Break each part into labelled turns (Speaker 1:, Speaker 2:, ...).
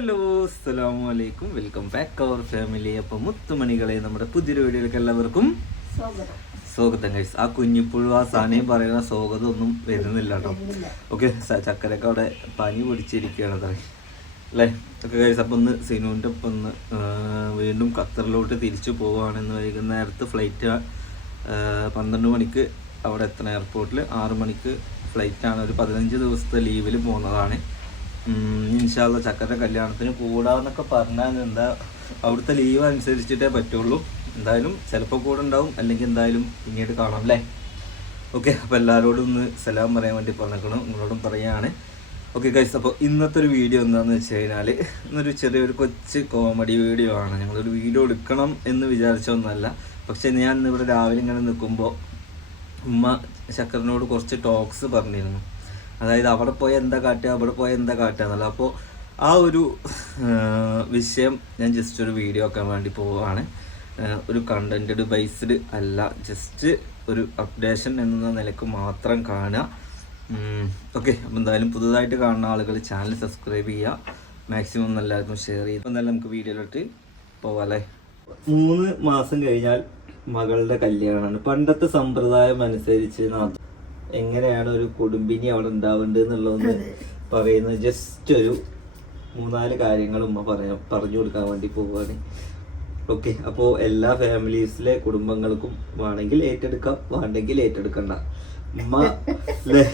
Speaker 1: Hello അസ്സലാമു അലൈക്കും welcome back അവർ family അപ്പൊ മുത്തുമണികളെ നമ്മുടെ പുതിയൊരു വീഡിയോയിലേക്ക് എല്ലാവർക്കും സ്വാഗതം. കഴിച്ചു ആ കുഞ്ഞിപ്പുഴു ആ സാനയും പറയുന്ന സ്വാഗതം ഒന്നും വരുന്നില്ല കേട്ടോ. ഓക്കെ ചക്കരൊക്കെ അവിടെ പനി പിടിച്ചിരിക്കുകയാണ് അത്ര അല്ലേ? ഒക്കെ കഴിച്ചു അപ്പം ഒന്ന് സിനുവിന്റെ ഒപ്പം ഒന്ന് വീണ്ടും ഖത്തറിലോട്ട് തിരിച്ചു പോവുകയാണെന്ന് വൈകുന്നേരത്ത് ഫ്ലൈറ്റ് പന്ത്രണ്ട് മണിക്ക് അവിടെ എത്തണം എയർപോർട്ടിൽ ആറു മണിക്ക് ഫ്ലൈറ്റാണ് ഒരു പതിനഞ്ച് ദിവസത്തെ ലീവിൽ പോകുന്നതാണ്. ഇൻഷാല്ല ചക്കര കല്യാണത്തിന് കൂടാന്നൊക്കെ പറഞ്ഞാൽ എന്താ അവിടുത്തെ ലീവ് അനുസരിച്ചിട്ടേ പറ്റുള്ളൂ. എന്തായാലും ചിലപ്പോൾ കൂടെ ഉണ്ടാവും അല്ലെങ്കിൽ എന്തായാലും പിന്നീട് കാണാം അല്ലേ ഓക്കെ അപ്പോൾ എല്ലാവരോടും ഒന്ന് സലാം പറയാൻ വേണ്ടി പറഞ്ഞേക്കണം. നിങ്ങളോടും പറയുകയാണ് ഓക്കെ ഗൈസ് അപ്പോൾ ഇന്നത്തെ ഒരു വീഡിയോ എന്താണെന്ന് വെച്ച് കഴിഞ്ഞാൽ ഇന്നൊരു ചെറിയൊരു കൊച്ച് കോമഡി വീഡിയോ ആണ്. ഞങ്ങളൊരു വീഡിയോ എടുക്കണം എന്ന് വിചാരിച്ചൊന്നല്ല പക്ഷേ ഞാൻ ഇന്ന് ഇവിടെ രാവിലെ ഇങ്ങനെ നിൽക്കുമ്പോൾ ഉമ്മ ചക്കറിനോട് കുറച്ച് ടോക്സ് പറഞ്ഞിരുന്നു. അതായത് അവിടെ പോയി എന്താ കാട്ടുക അവിടെ പോയി എന്താ കാട്ടുക എന്നല്ല അപ്പോൾ ആ ഒരു വിഷയം ഞാൻ ജസ്റ്റ് ഒരു വീഡിയോ ആക്കാൻ വേണ്ടി പോവുകയാണ്. ഒരു കണ്ടന്റഡ് ബേസ്ഡ് അല്ല ജസ്റ്റ് ഒരു അപ്ഡേഷൻ എന്ന നിലയ്ക്ക് മാത്രം കാണുക. ഓക്കെ അപ്പോൾ എന്തായാലും പുതുതായിട്ട് കാണുന്ന ആളുകൾ ചാനൽ സബ്സ്ക്രൈബ് ചെയ്യുക. മാക്സിമം എല്ലാവർക്കും ഷെയർ ചെയ്യുക. എന്തായാലും നമുക്ക് വീഡിയോയിലോട്ട് പോവാല്ലേ മൂന്ന് മാസം കഴിഞ്ഞാൽ മകളുടെ കല്യാണമാണ്. പണ്ടത്തെ സമ്പ്രദായം അനുസരിച്ച് നാ- എങ്ങനെയാണ് ഒരു കുടുംബിനി അവിടെ ഉണ്ടാവേണ്ടത് എന്നുള്ളതൊന്ന് പറയുന്നത് ജസ്റ്റ് ഒരു മൂന്നാൽ കാര്യങ്ങൾ ഉമ്മ പറയാം പറഞ്ഞു കൊടുക്കാൻ വേണ്ടി പോവുകയാണ് ഓക്കെ അപ്പോൾ എല്ലാ ഫാമിലീസിലെ കുടുംബങ്ങൾക്കും വേണമെങ്കിൽ ഏറ്റെടുക്കാം വേണ്ടെങ്കിൽ ഏറ്റെടുക്കണ്ട. ഉമ്മ അല്ലേ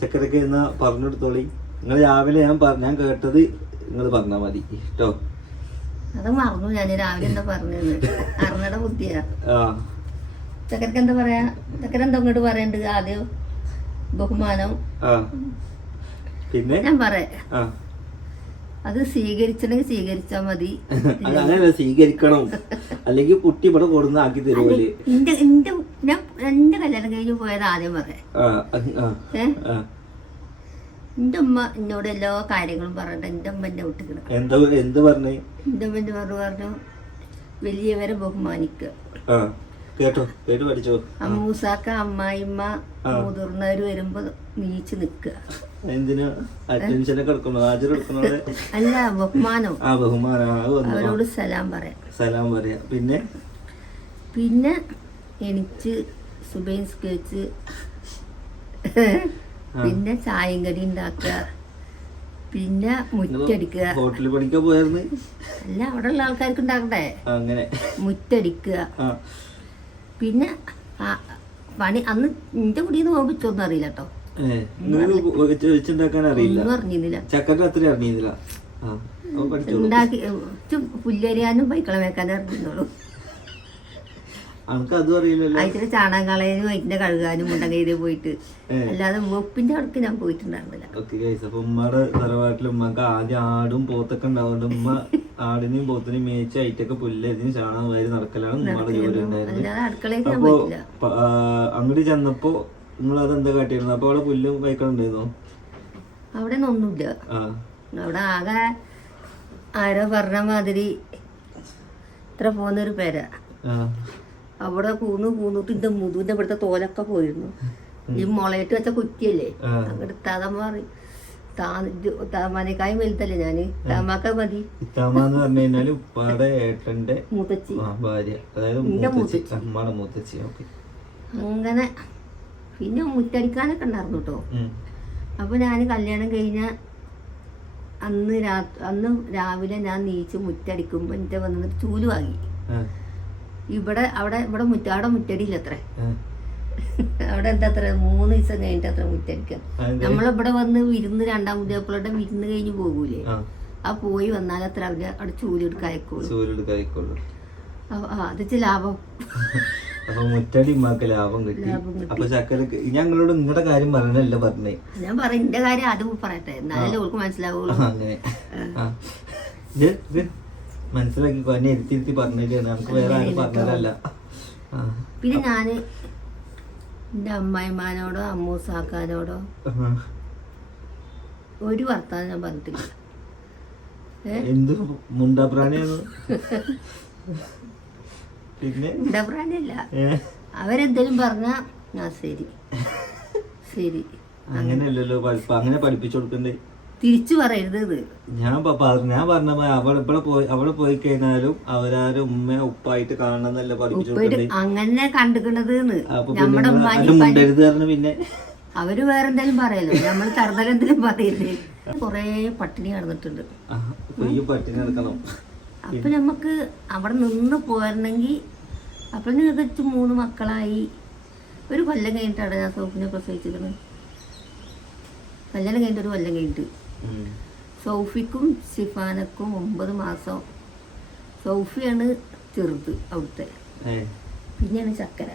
Speaker 1: ചക്കരക്ക് എന്നാ പറഞ്ഞു കൊടുത്തോളി നിങ്ങൾ രാവിലെ ഞാൻ പറഞ്ഞാൽ ഞാൻ കേട്ടത് നിങ്ങൾ പറഞ്ഞാൽ മതി കേട്ടോ
Speaker 2: അത് മറന്നു ഞാൻ രാവിലെ എന്താ പറഞ്ഞത്? അറിഞ്ഞട ബുദ്ധിയാ.
Speaker 1: ആ.
Speaker 2: ചക്കരക്ക് എന്താ പറയാ? ചക്കര എന്താ ഇങ്ങോട്ട് പറയണ്ട് ആദ്യം? ബഹുമാനം.
Speaker 1: പിന്നെ?
Speaker 2: ഞാൻ പറയാ. അത് സ്വീകരിച്ചണെങ്കിൽ സ്വീകരിച്ചാ മതി.
Speaker 1: അങ്ങനെയല്ല സ്വീകരിക്കണം. അല്ലെങ്കിൽ കുട്ടി ഇവിടെ കൊടുന്ന് ആക്കി തരുമല്ലേ
Speaker 2: എന്റെ എന്റെ ഞാൻ എന്റെ കല്യാണം കഴിഞ്ഞ് പോയത് ആദ്യം പറയാം.
Speaker 1: ആ,
Speaker 2: എന്റെ ഉമ്മ എന്നോട് എല്ലാ കാര്യങ്ങളും പറഞ്ഞിട്ട് എന്റെ ഉമ്മ എന്നെ വിട്ടിക്കണം
Speaker 1: എന്താ എന്ത് പറഞ്ഞു?
Speaker 2: എന്റെ ഉമ്മ പറഞ്ഞു? പറഞ്ഞു വലിയവരെ ബഹുമാനിക്കുക
Speaker 1: കേട്ടോ കേട്ട് പഠിച്ചോ?
Speaker 2: അമ്മൂസാക്ക അമ്മായിമ്മ മുതിർന്നവര് വരുമ്പോ നീച്ച് നിക്കുക
Speaker 1: എന്തിനാ? അറ്റൻഷനൊക്കെ എടുക്കണോ ഹാജർ എടുക്കണോടെ
Speaker 2: അല്ല ബഹുമാനം.
Speaker 1: ആ
Speaker 2: അവരോട് സലാം പറയാം.
Speaker 1: സലാം പറയാ. പിന്നെ?
Speaker 2: പിന്നെ എനിക്ക് സുബൈൻ സ്കേച്ച്. പിന്നെ ചായം കടി ഉണ്ടാക്കുക പിന്നെ മുറ്റടിക്കുക.
Speaker 1: ഹോട്ടലിൽ പഠിക്കാൻ പോയായിരുന്നു?
Speaker 2: അല്ല അവിടെ ഉള്ള ആൾക്കാർക്ക് ഉണ്ടാക്കണ്ടേ?
Speaker 1: അങ്ങനെ.
Speaker 2: മുറ്റടിക്കുക. പിന്നെ പണി അന്ന് എന്റെ കുടിയിൽ ഇച്ചൊന്നും അറിയില്ല കേട്ടോ ഉണ്ടാക്കി പുല്ലരിയാനും പൈക്കള വെക്കാനും അറിഞ്ഞോളൂ അതിന്റെ ചാണകം കളയാനും അതിന്റെ കഴുകാനും മുണ്ടകയിൽ പോയിട്ട്. അല്ലാതെ വെപ്പിന്റെ അടുത്ത് ഞാൻ പോയിട്ടുണ്ടായിരുന്നില്ല.
Speaker 1: ഉമ്മയുടെ തറവാട്ടിൽ ഉമ്മക്ക് ആദ്യം ആടും പോത്തൊക്കെ ഉണ്ടാവുന്നുണ്ട്. ഉമ്മ ആടിനെയും പോത്തിനെയും മേച്ച് അയിറ്റൊക്കെ പുല്ലരിഞ്ഞ് ചാണകം വാരി നടക്കലാണ് ഉമ്മയുടെ ജോലി ഉണ്ടായിരുന്നത് അപ്പൊ അങ്ങോട്ട് ചെന്നപ്പോ നിങ്ങൾ എന്താ കാട്ടിയിരുന്നു? അപ്പൊ അവിടെ പുല്ലും വയ്ക്കണുണ്ടായിരുന്നോ?
Speaker 2: അവിടെ ഒന്നുമില്ല അവിടെ ആകെ ആരോ പറഞ്ഞ മാതിരി ഇത്ര പോന്നൊരു പേരാ. അവിടെ കൂന്ന് കൂന്നിട്ട് ഇന്റെ മുതുവിന്റെ ഇവിടുത്തെ തോലൊക്കെ പോയിരുന്നു. ഈ മുളയിട്ട് വെച്ച കുറ്റിയല്ലേ. അങ്ങോട്ട് തതമ്മ പറയും. താമനക്കായും വലുതല്ലേ ഞാൻ? താമാക്ക മതി.
Speaker 1: ഇത്താമ്മ എന്ന് പറഞ്ഞു കഴിഞ്ഞാൽ ഉപ്പാടെ ഏട്ടന്റെ
Speaker 2: മൂത്തച്ചി.
Speaker 1: ഭാര്യ. അതായത് ഓക്കെ.
Speaker 2: അങ്ങനെ പിന്നെ മുറ്റടിക്കാനൊക്കെ ഉണ്ടായിരുന്നു കേട്ടോ അപ്പൊ ഞാൻ കല്യാണം കഴിഞ്ഞ അന്ന് രാ അന്ന് രാവിലെ ഞാൻ നീച്ച് മുറ്റടിക്കുമ്പോ എന്റെ വന്നിട്ട് ചൂൽ വാങ്ങി. ഇവിടെ അവിടെ ഇവിടെ മുറ്റ അവിടെ മുറ്റടിയില്ല അത്ര അവിടെ എന്താ അത്ര മൂന്ന് ദിവസം കഴിഞ്ഞിട്ട് അത്ര മുറ്റടിക്കുക നമ്മളിവിടെ വന്ന് വിരുന്ന് രണ്ടാം മുതിയപ്പോഴുടെ വിരുന്ന് കഴിഞ്ഞ് പോകൂലേ. ആ. പോയി വന്നാൽ അത്ര അവർ അവിടെ ആ, അത് ലാഭം.
Speaker 1: അപ്പൊ മുറ്റടി ഉമ്മാക്ക് ലാഭം കിട്ടി. അപ്പൊ ചക്കരക്ക് ഞങ്ങളോട് നിങ്ങളുടെ കാര്യം പറഞ്ഞല്ല പറഞ്ഞേ?
Speaker 2: ഞാൻ പറയും എന്റെ കാര്യം അത് പറയട്ടെ. എന്നാലും ഓൾക്ക് മനസ്സിലാവുള്ളൂ.
Speaker 1: അങ്ങനെ. മനസ്സിലാക്കിക്കോ എന്നെ ഇരുത്തി ഇരുത്തി പറഞ്ഞില്ലേ നമുക്ക് വേറെ ആരും പറഞ്ഞതല്ല
Speaker 2: പിന്നെ ഞാൻ എന്റെ അമ്മായിമാനോടോ അമ്മൂസാക്കാനോടോ. ഒരു വർത്താനം ഞാൻ പറഞ്ഞിട്ടില്ല.
Speaker 1: എന്ത് മുണ്ടാപ്രാണിയാണ്? പിന്നെ? മുണ്ടാപ്രാണിയല്ല.
Speaker 2: അവരെന്തേലും പറഞ്ഞാ ആ ശരി. ശരി.
Speaker 1: അങ്ങനെയല്ലല്ലോ അങ്ങനെ പഠിപ്പിച്ചു കൊടുക്കണ്ടേ?
Speaker 2: തിരിച്ചു പറയരുത് ഇത്.
Speaker 1: ഞാൻ ഞാൻ പറഞ്ഞ അവൾ ഇവിടെ പോയി അവിടെ പോയി കഴിഞ്ഞാലും അവരാരും ഉമ്മ ഉപ്പായിട്ട് കാണണമെന്നല്ല പഠിപ്പിച്ചു
Speaker 2: അങ്ങനെ കണ്ടിക്കണത് നമ്മുടെ
Speaker 1: മുണ്ടരുത് പറഞ്ഞു പിന്നെ.
Speaker 2: അവർ വേറെ എന്തെങ്കിലും പറയല്ലോ. നമ്മൾ തറുതലെന്തെങ്കിലും പറയില്ലേ. കൊറേ പട്ടിണി കിടന്നിട്ടുണ്ട്.
Speaker 1: പട്ടിണി നടക്കണം
Speaker 2: അപ്പൊ നമുക്ക് അവിടെ നിന്ന് പോരണമെങ്കിൽ അപ്പൊ നിങ്ങൾക്ക് മൂന്ന് മക്കളായി. ഒരു കൊല്ലം കഴിഞ്ഞിട്ടാണ് ഞാൻ സോപ്പിനെ പ്രസവിച്ചിരുന്നത് കല്യാണം കഴിഞ്ഞിട്ട് ഒരു കൊല്ലം കഴിഞ്ഞിട്ട്. സൗഫിക്കും സിഫാനക്കും ഒമ്പത് മാസം. സൗഫിയാണ് ചെറുത് അവിടുത്തെ. പിന്നെയാണ് ചക്കര.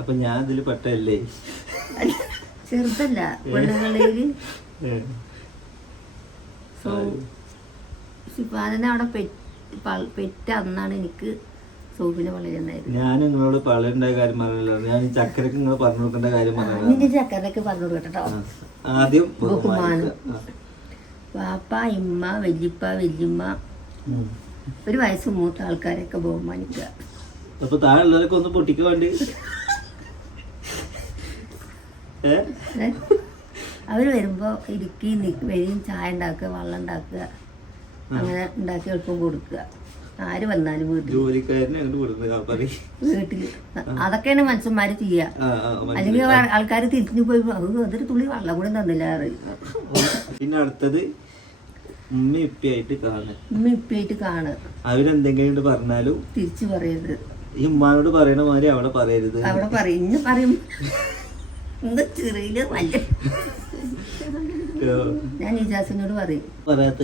Speaker 1: അപ്പൊ ഞാൻ ഇതിൽ പെട്ടല്ലേ
Speaker 2: ചെറുതല്ല പെണ്ണുങ്ങളിൽ സിഫാനെ അവിടെ പെറ്റ് പെറ്റ അന്നാണ് എനിക്ക് സൗഫിനെ വളരെ ഉണ്ടായത്
Speaker 1: ഞാൻ നിങ്ങളോട് പള്ളിയുടെ കാര്യം പറഞ്ഞല്ലോ. ഞാൻ ഈ ചക്കരക്ക് നിങ്ങൾ പറഞ്ഞു കൊടുക്കേണ്ട കാര്യം പറഞ്ഞു
Speaker 2: നിന്റെ ചക്കരക്ക് പറഞ്ഞു
Speaker 1: കൊടുക്കട്ടോ. ആദ്യം
Speaker 2: ബഹുമാനം. വാപ്പ ഇമ്മ വല്യപ്പ വല്യമ്മ. ഒരു വയസ്സ് മൂത്ത ആൾക്കാരൊക്കെ ബഹുമാനിക്കുക
Speaker 1: അപ്പൊ താഴെയുള്ളവരൊക്കെ ഒന്ന് പൊട്ടിക്ക് വേണ്ടി? അവർ
Speaker 2: ഏ? അവർ വരുമ്പോ ഇടുക്കി വരികയും ചായ ഉണ്ടാക്കുക വെള്ളം ഉണ്ടാക്കുക അങ്ങനെ ഉണ്ടാക്കി എളുപ്പം കൊടുക്കുക. ആര് വന്നാലും വീട്ടിൽ വീട്ടിൽ. അതൊക്കെയാണ് മനുഷ്യന്മാര്
Speaker 1: മനസ്സിലായി.
Speaker 2: അല്ലെങ്കിൽ ആൾക്കാർ തിരിഞ്ഞു പോയി "അത് അതൊരു തുള്ളി വെള്ളം കൂടെ തന്നില്ല.
Speaker 1: പിന്നെ അടുത്തത് ഉമ്മ ഇപ്പിയായിട്ട് കാണുക.
Speaker 2: ഉമ്മ ഇപ്പായിട്ട് കാണുക.
Speaker 1: അവരെന്തെങ്കിലും പറഞ്ഞാലും
Speaker 2: തിരിച്ചു പറയരുത്.
Speaker 1: ഈ ഉമ്മാനോട് പറയണ മാതിരി അവിടെ പറയരുത്.
Speaker 2: അവിടെ പറയും ഇന്ന് പറയും. എന്താ ചെറിയ വല്ല ഞാൻ ഇജാസിനോട് പറയും
Speaker 1: പറയാത്ത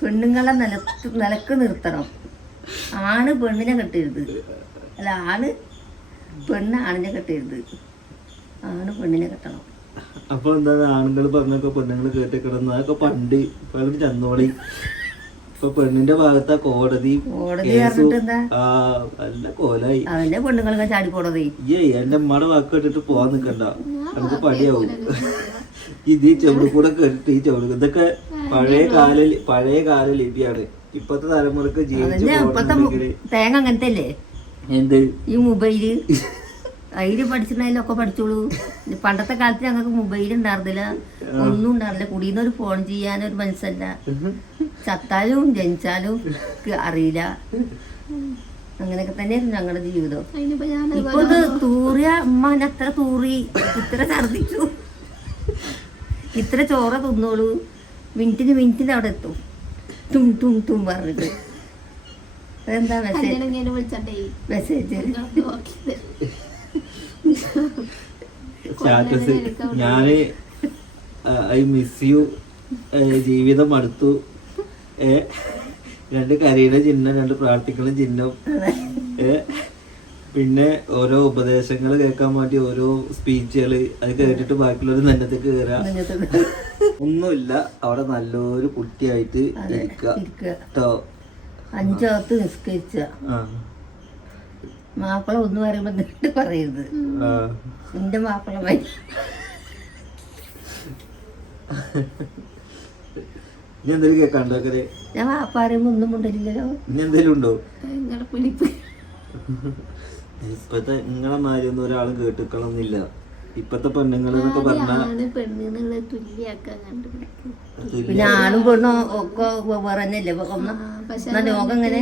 Speaker 2: പെണ്ണുങ്ങളെ നിലത്ത് നിലയ്ക്ക് നിർത്തണം. ആണ് പെണ്ണിനെ കെട്ടരുത് അല്ല ആണ് പെണ്ണ് ആണിനെ കെട്ടരുത് ആണ് പെണ്ണിനെ കെട്ടണം.
Speaker 1: അപ്പൊ എന്താ ആണുങ്ങൾ പറഞ്ഞൊക്കെ പെണ്ണുങ്ങൾ കേട്ടിക്കിടന്നു അതൊക്കെ പണ്ട് അങ്ങോട്ട് ചന്നോളി. ഇപ്പൊ പെണ്ണിന്റെ ഭാഗത്താ കോടതി. നല്ല കോലായി.
Speaker 2: അവന്റെ പെണ്ണുങ്ങളൊക്കെ ചാടിപ്പോടതേ
Speaker 1: ഏ എന്റെ ഉമ്മയുടെ വാക്ക് കേട്ടിട്ട് പോവാൻ നിക്കണ്ട. നമുക്ക് പടിയാവും ഇത് ഈ ചെവിട് കൂടെ കേട്ടിട്ട് ഈ ചെവിട് ഇതൊക്കെ പഴയ കാല പഴയ കാല ലിപിയാണ് ഇപ്പത്തെ തലമുറയ്ക്ക്
Speaker 2: തേങ്ങ അങ്ങനത്തെ അല്ലേ
Speaker 1: എന്ത്?
Speaker 2: ഈ മൊബൈൽ. അതിൽ പഠിച്ചിട്ടുണ്ടെങ്കിലൊക്കെ പഠിച്ചോളൂ. പണ്ടത്തെ കാലത്ത് ഞങ്ങൾക്ക് മൊബൈൽ ഉണ്ടായിരുന്നില്ല. ഒന്നും ഉണ്ടായിരുന്നില്ല. കുടിയിൽ ഒരു ഫോൺ ചെയ്യാൻ ഒരു മനസ്സല്ല ചത്താലും ജനിച്ചാലും അറിയില്ല. അങ്ങനെയൊക്കെ തന്നെയായിരുന്നു ഞങ്ങളുടെ ജീവിതം. ഇപ്പൊ ഇത് തൂറിയ അമ്മ അത്ര തൂറി. ഇത്ര ഛർദിച്ചു ഇത്ര ചോറ തിന്നോളൂ. മിനിറ്റിന് മിനിറ്റിന് അവിടെ എത്തും. തും തും തും പറഞ്ഞിട്ട്. എന്താ മെസ്സേജ് മെസ്സേജ്.
Speaker 1: സ്റ്റാറ്റസ് ഞാൻ ഐ മിസ് യു ജീവിതം അടുത്തു. ഏ രണ്ട് കരയുടെ ചിഹ്നം രണ്ട് പ്രാർത്ഥിക്കുന്ന ചിഹ്നം. ഏ പിന്നെ ഓരോ ഉപദേശങ്ങൾ കേൾക്കാൻ വേണ്ടി ഓരോ സ്പീച്ചുകൾ അത് കേട്ടിട്ട് ബാക്കിയുള്ളവർ നന്നത്തേക്ക് കയറുക ഒന്നുമില്ല. അവിടെ നല്ലൊരു കുട്ടിയായിട്ട് ഇരിക്കുക
Speaker 2: അഞ്ചകത്ത് നിസ്കരിച്ച. മാപ്പിള ഒന്ന് പറയുമ്പോ നിട്ട് പറയരുത് നിന്റെ മാപ്പിള
Speaker 1: എന്തെങ്കിലും കേൾക്കാണ്ടോ
Speaker 2: ഞാൻ വാപ്പ പറയുമ്പോ ഒന്നും കൊണ്ടില്ലല്ലോ
Speaker 1: ഇനി എന്തെങ്കിലും ഉണ്ടോ?
Speaker 3: നിങ്ങളുടെ പിടിപ്പ്
Speaker 1: ഇപ്പത്തെ നിങ്ങളെ മാതിരി ഒന്നും ഒരാളും കേട്ടിക്കളന്നില്ല ഇപ്പത്തെ പെണ്ണുങ്ങൾ എന്നൊക്കെ പറഞ്ഞാൽ
Speaker 3: ആണ് പെണ്ണിനുള്ള തുല്യാക്കാൻ കണ്ടുപിടിക്കും
Speaker 2: പിന്നെ ആണും പെണ്ണും ഒക്കെ പറഞ്ഞല്ലേ
Speaker 3: പക്ഷെ
Speaker 2: എന്നാ ലോകം എങ്ങനെ?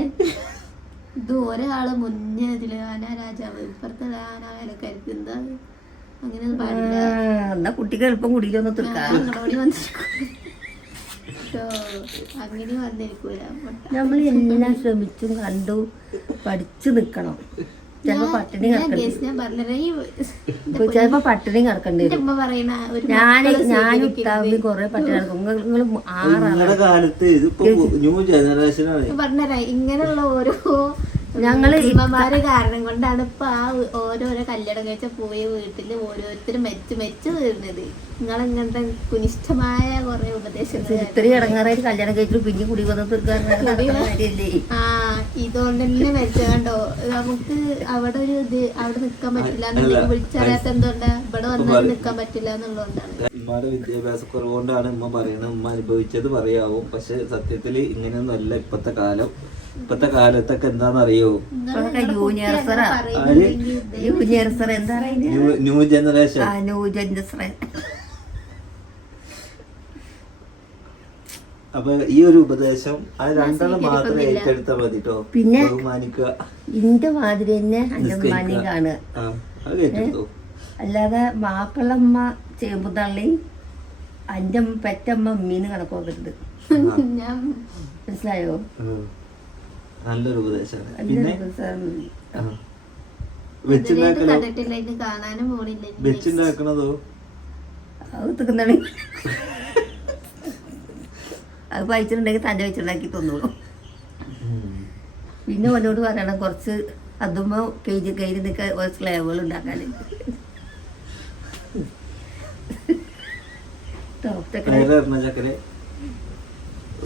Speaker 3: ഇത് ഒരാൾ മുന്നേ ഇതിൽ ആന രാജാവ് ഇപ്പുറത്തെ ആന ആന അങ്ങനെ അങ്ങനെയൊന്നും പാടില്ല.
Speaker 2: എന്നാ കുട്ടിക്ക് എളുപ്പം കുടിയിലൊന്ന് തീർക്കാം.
Speaker 3: ഞങ്ങളോടി വന്നിരിക്കും അങ്ങനെ വന്നിരിക്കൂല.
Speaker 2: നമ്മൾ എല്ലാം ശ്രമിച്ചും കണ്ടു പഠിച്ചു നിക്കണം. ചിലപ്പോ പട്ടിണി
Speaker 3: ഞാൻ
Speaker 2: കിടക്കണ്ടി. ചിലപ്പോ പട്ടിണി കിടക്കേണ്ടി വരും. ഞാൻ ഞാൻ കൊറേ പട്ടിണി കിടക്കും. നിങ്ങൾ ആറാണ്
Speaker 1: നിങ്ങളുടെ കാലത്ത് ഇതിപ്പോ ന്യൂ
Speaker 3: പറഞ്ഞരാ ഇങ്ങനെയുള്ള ഓരോ
Speaker 2: ഞങ്ങൾ
Speaker 3: ഉമ്മമാര് കാരണം കൊണ്ടാണ് ഇപ്പൊ ആ ഓരോരോ കല്യാണം കഴിച്ച പോയ വീട്ടിൽ ഓരോരുത്തരും മെച്ച് മെച്ച് വീഴുന്നത് നിങ്ങളിങ്ങനത്തെ കുനിഷ്ഠമായ കുറെ ഉപദേശങ്ങൾ
Speaker 2: ഇത്രയും ഇടങ്ങാറായിട്ട് കല്യാണം കഴിച്ചിട്ട് പിന്നെ കുടി വന്ന് തീർക്കാറില്ലേ
Speaker 3: ആ ഇതുകൊണ്ട് തന്നെ മെച്ചണ്ടോ നമുക്ക് അവിടെ ഒരു ഇത് അവിടെ നിക്കാൻ പറ്റില്ല എന്നുണ്ടെങ്കിൽ വിളിച്ചറിയാത്ത എന്തുകൊണ്ടാ? ഇവിടെ വന്നാൽ നിക്കാൻ പറ്റില്ല എന്നുള്ളതുകൊണ്ടാണ്.
Speaker 1: ഉമ്മയുടെ വിദ്യാഭ്യാസ കുറവുകൊണ്ടാണ് ഉമ്മ പറയുന്നത്. ഉമ്മ അനുഭവിച്ചത് പറയാവും. പക്ഷെ സത്യത്തിൽ ഇങ്ങനെയൊന്നും അല്ല ഇപ്പത്തെ കാലം. ഇപ്പത്തെ കാലത്തൊക്കെ എന്താണെന്നറിയോ ന്യൂ ന്യൂ ജനറേഷൻ.
Speaker 2: ആ ന്യൂ ജനറേഷൻ.
Speaker 1: അപ്പൊ ഈ ഒരു ഉപദേശം അത് രണ്ടെണ്ണം മാത്രം ഏറ്റെടുത്താൽ മതി കേട്ടോ
Speaker 2: പിന്നെ?
Speaker 1: ബഹുമാനിക്കുക.
Speaker 2: ഇന്റെ മാതിരി തന്നെ അല്ലാതെ മാപ്പിളമ്മ ചേമ്പ് തള്ളി എന്റെ പെറ്റമ്മ മീന് കണക്കോക്കരുത്
Speaker 3: ഞാൻ
Speaker 2: മനസ്സിലായോ.
Speaker 1: നല്ലൊരു ഉപദേശമാണ്. പിന്നെ. വെച്ചുണ്ടാക്കണതോ?
Speaker 2: അത് പഴിച്ചിട്ടുണ്ടെങ്കിൽ തന്റെ വെച്ചുണ്ടാക്കി തന്നോളൂ. പിന്നെ ഓനോട് പറയണം കുറച്ച് അതുമ്പോ കെയ്ജ് കയ്യിൽ നിൽക്കാൻ കുറച്ച് സ്ലേവുകൾ ഉണ്ടാക്കാൻ.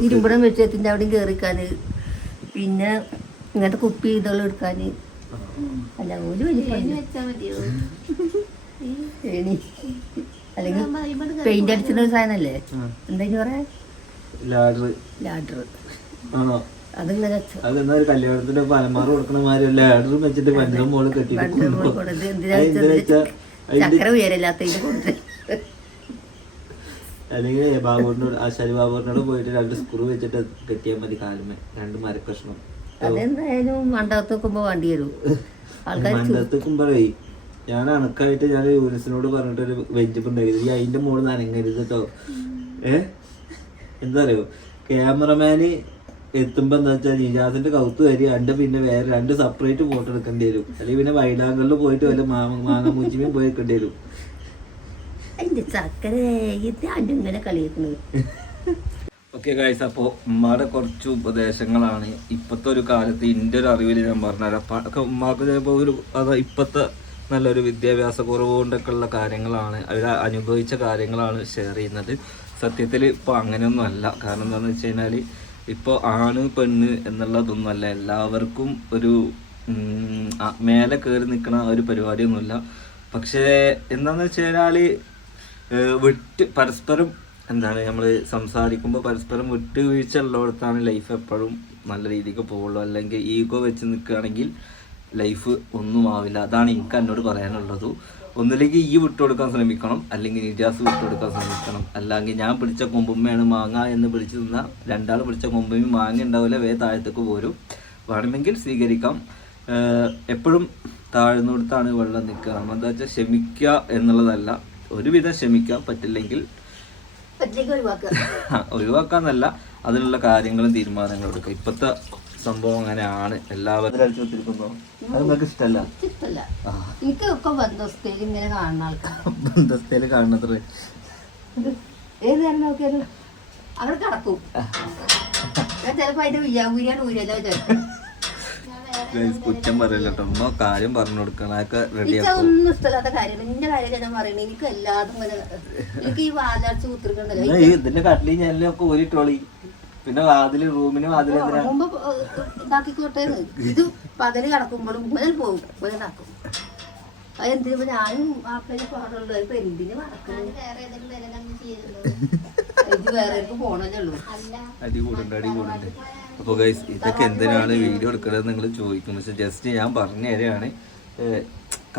Speaker 2: ഇരുമ്പടം വെച്ചത്തിന്റെ അവിടെയും കയറിക്കാന് പിന്നെ ഇങ്ങനത്തെ കുപ്പി ഇതുള്ള എടുക്കാൻ അല്ല ഒരു വലിയ. അല്ലെങ്കിൽ പെയിന്റ് അടിച്ചിട്ട് ഒരു സാധനല്ലേ. എന്താ പറയാ?
Speaker 1: ലാഡർ
Speaker 2: അതിങ്ങനെ
Speaker 1: അതെന്നാ ഒരു കല്യാണത്തിന്റെ പലമാറ് കൊടുക്കണ മാതിരി ലാഡർ വെച്ചിട്ട്
Speaker 2: മോൾ
Speaker 1: കൊണ്ടുപോകും.
Speaker 2: കൊടുത്തത് എന്തിനാ
Speaker 1: അത് എന്തിനാ വെച്ചാ അതിന്റെ
Speaker 2: ചക്കര ഉയരല്ലാത്തതിന് കൊടുത്ത്
Speaker 1: അല്ലെങ്കിൽ ബാബുവിനോട് ആശാരി ബാബുവിനോട് പോയിട്ട് രണ്ട് സ്ക്രൂ വെച്ചിട്ട് കെട്ടിയാൽ മതി കാലമേ രണ്ട് മരക്കഷ്ണം.
Speaker 2: അതെന്തായാലും വേണ്ടി വരും.
Speaker 1: മണ്ടത്തുക്കുമ്പോഴേ ഞാൻ അണക്കായിട്ട് ഞാൻ യൂനിസിനോട് പറഞ്ഞിട്ട് ഒരു വെഞ്ചപ്പ് ഈ അതിന്റെ മോൾ നനങ്ങരുത് കേട്ടോ ഏ? എന്താ അറിയോ ക്യാമറമാന് എത്തുമ്പോ എന്താ വെച്ചാൽ നിജാസിന്റെ കൗത്ത് വരി രണ്ട് പിന്നെ വേറെ രണ്ട് സെപ്പറേറ്റ് ഫോട്ടോ എടുക്കേണ്ടി വരും. അല്ലെങ്കിൽ പിന്നെ വൈലാങ്കറിൽ പോയിട്ട് വല്ല മാങ്ങ മാങ്ങ മൂച്ചിമയും പോയി എടുക്കേണ്ടി വരും.
Speaker 2: അതിന്റെ ചക്കര ഇത് അതിന്റെ ഇങ്ങനെ കളിക്കുന്നത്
Speaker 1: ഓക്കെ ഗായ്സ് അപ്പോൾ ഉമ്മയുടെ കുറച്ച് ഉപദേശങ്ങളാണ്. ഇപ്പോഴത്തെ ഒരു കാലത്ത് എന്റെ ഒരു അറിവിൽ ഞാൻ പറഞ്ഞാൽ പ- ഒക്കെ ഉമ്മാക്ക് ചിലപ്പോൾ ഒരു അത് ഇപ്പോഴത്തെ നല്ലൊരു വിദ്യാഭ്യാസ കുറവ് കൊണ്ടൊക്കെ ഉള്ള കാര്യങ്ങളാണ്. അവർ അനുഭവിച്ച കാര്യങ്ങളാണ് ഷെയർ ചെയ്യുന്നത്. സത്യത്തിൽ ഇപ്പോൾ അങ്ങനെയൊന്നും അല്ല. കാരണം എന്താണെന്ന് വെച്ച് കഴിഞ്ഞാൽ ഇപ്പോൾ ആണ് പെണ്ണ് എന്നുള്ളതൊന്നുമല്ല. എല്ലാവർക്കും ഒരു മേലെ കയറി നിൽക്കുന്ന ഒരു പരിപാടിയൊന്നുമില്ല. പക്ഷേ എന്താണെന്ന് വെച്ച് കഴിഞ്ഞാൽ വിട്ട് പരസ്പരം എന്താണ് നമ്മൾ സംസാരിക്കുമ്പോൾ പരസ്പരം വിട്ടുവീഴ്ച ഉള്ളിടത്താണ് ലൈഫ് എപ്പോഴും നല്ല രീതിക്ക് പോകുള്ളൂ അല്ലെങ്കിൽ ഈഗോ വെച്ച് നിൽക്കുകയാണെങ്കിൽ ലൈഫ് ഒന്നും ആവില്ല. അതാണ് എനിക്ക് എന്നോട് പറയാനുള്ളത്. ഒന്നില്ലെങ്കിൽ ഈ വിട്ടുകൊടുക്കാൻ ശ്രമിക്കണം. അല്ലെങ്കിൽ നിജാസ് വിട്ടുകൊടുക്കാൻ ശ്രമിക്കണം. അല്ലെങ്കിൽ ഞാൻ പിടിച്ച കൊമ്പുമ്മയാണ് മാങ്ങ എന്ന് പിടിച്ചു നിന്നാൽ രണ്ടാൾ പിടിച്ച കൊമ്പുമ്മ മാങ്ങ ഉണ്ടാവില്ല. വേ താഴത്തേക്ക് പോരും. വേണമെങ്കിൽ സ്വീകരിക്കാം. എപ്പോഴും താഴ്ന്നിടത്താണ് വെള്ളം നിൽക്കുക. നമ്മൾ എന്താ വെച്ചാൽ ക്ഷമിക്കുക എന്നുള്ളതല്ല. ഒരുവിധം ശ്രമിക്കാൻ പറ്റില്ലെങ്കിൽ ഒഴിവാക്കാന്നല്ല അതിനുള്ള കാര്യങ്ങളും തീരുമാനങ്ങളും എടുക്കുക. ഇപ്പോഴത്തെ സംഭവം അങ്ങനെയാണ്. എല്ലാവരും അത് നിങ്ങൾക്ക് ഇഷ്ടമല്ല
Speaker 2: ഇഷ്ടല്ല. എനിക്കൊക്കെ ബന്ധസ്ഥയിൽ ഇങ്ങനെ കാണുന്ന ആൾക്കാർ
Speaker 1: ബന്ധസ്ഥയിൽ കാണുന്നത്.
Speaker 2: ഏത് നേരം നോക്കിയാലും അവിടെ കിടക്കും ഞാൻ ചിലപ്പോ അതിന്റെ വിയ്യാങ്കുരിയാണ് ഊരല്ലോ ചോദിക്കും
Speaker 1: കുറ്റം പറയല്ലോ ഉമ്മ കാര്യം പറഞ്ഞു കൊടുക്കണം. അതൊക്കെ റെഡിയാക്കും
Speaker 2: ഒന്നും ഇഷ്ടമില്ലാത്ത നിന്റെ കാര്യം ഞാൻ പറയണേ എനിക്ക് എല്ലാതും എനിക്ക് ഈ കുത്തിരിക്കണ്ടല്ലോ.
Speaker 1: ഇതിന്റെ കട്ടിലി ഞാനൊക്കെ ട്രോളി പിന്നെ വാതിൽ റൂമിന് വാതിൽ
Speaker 2: ഇതാക്കിക്കോട്ടെ ഇത് പകൽ കിടക്കുമ്പോഴും മുതൽ പോകും മുതൽ നടക്കും അതെന്തിനു ഞാനും ആൾക്കാരെ പാടുള്ളൂ ഇപ്പൊ എന്തിനു
Speaker 3: വേറെ ഏതെങ്കിലും
Speaker 1: അടി കൂടുണ്ട് അടി കൂടുണ്ട് അപ്പോൾ ഗൈസ് ഇതൊക്കെ എന്തിനാണ് വീഡിയോ എടുക്കുന്നത് നിങ്ങൾ ചോദിക്കും. പക്ഷെ ജസ്റ്റ് ഞാൻ പറഞ്ഞ തരാണ്.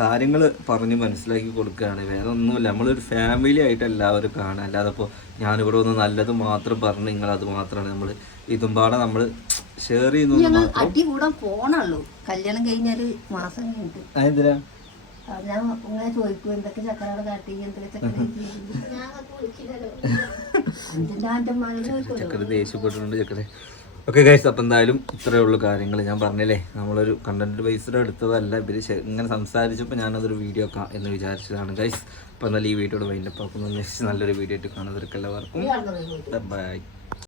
Speaker 1: കാര്യങ്ങൾ പറഞ്ഞ് മനസ്സിലാക്കി കൊടുക്കുകയാണ്. വേറെ ഒന്നുമില്ല. നമ്മളൊരു ഫാമിലി ആയിട്ട് എല്ലാവരും കാണുക. അല്ലാതെ ഇപ്പോൾ ഞാനിവിടെ ഒന്ന് നല്ലത് മാത്രം പറഞ്ഞ് അത് മാത്രമാണ് നമ്മൾ ഇതും പാടെ നമ്മൾ ഷെയർ ചെയ്യുന്നു
Speaker 2: അടി കൂടാൻ പോണുള്ളൂ. കല്യാണം കഴിഞ്ഞാൽ മാസം കഴിഞ്ഞിട്ട്.
Speaker 1: അതെന്തിനാ?
Speaker 2: ഞാൻ ഇങ്ങനെ ചോദിക്കും എന്തൊക്കെ ചക്കരയുടെ കാട്ടി? എന്തൊക്കെ ചക്കര
Speaker 1: ചക്കര ദേഷ്യപ്പെട്ടിട്ടുണ്ട് ചക്കര. ഓക്കെ ഗൈസ് അപ്പം എന്തായാലും ഇത്രയേ ഉള്ളൂ കാര്യങ്ങൾ ഞാൻ പറഞ്ഞില്ലേ? നമ്മളൊരു കണ്ടന്റ് ബേസ്ഡ് എടുത്തതല്ല. ഇവർ ഇങ്ങനെ സംസാരിച്ചപ്പോൾ ഞാനതൊരു വീഡിയോ ആക്കാം എന്ന് വിചാരിച്ചതാണ് ഗൈസ് അപ്പോൾ എന്നാലും ഈ വീഡിയോയുടെ വൈൻഡപ്പ് ആക്കുന്നു. നല്ലൊരു വീഡിയോ ആയിട്ട് കാണാതിരിക്കും എല്ലാവർക്കും ബൈ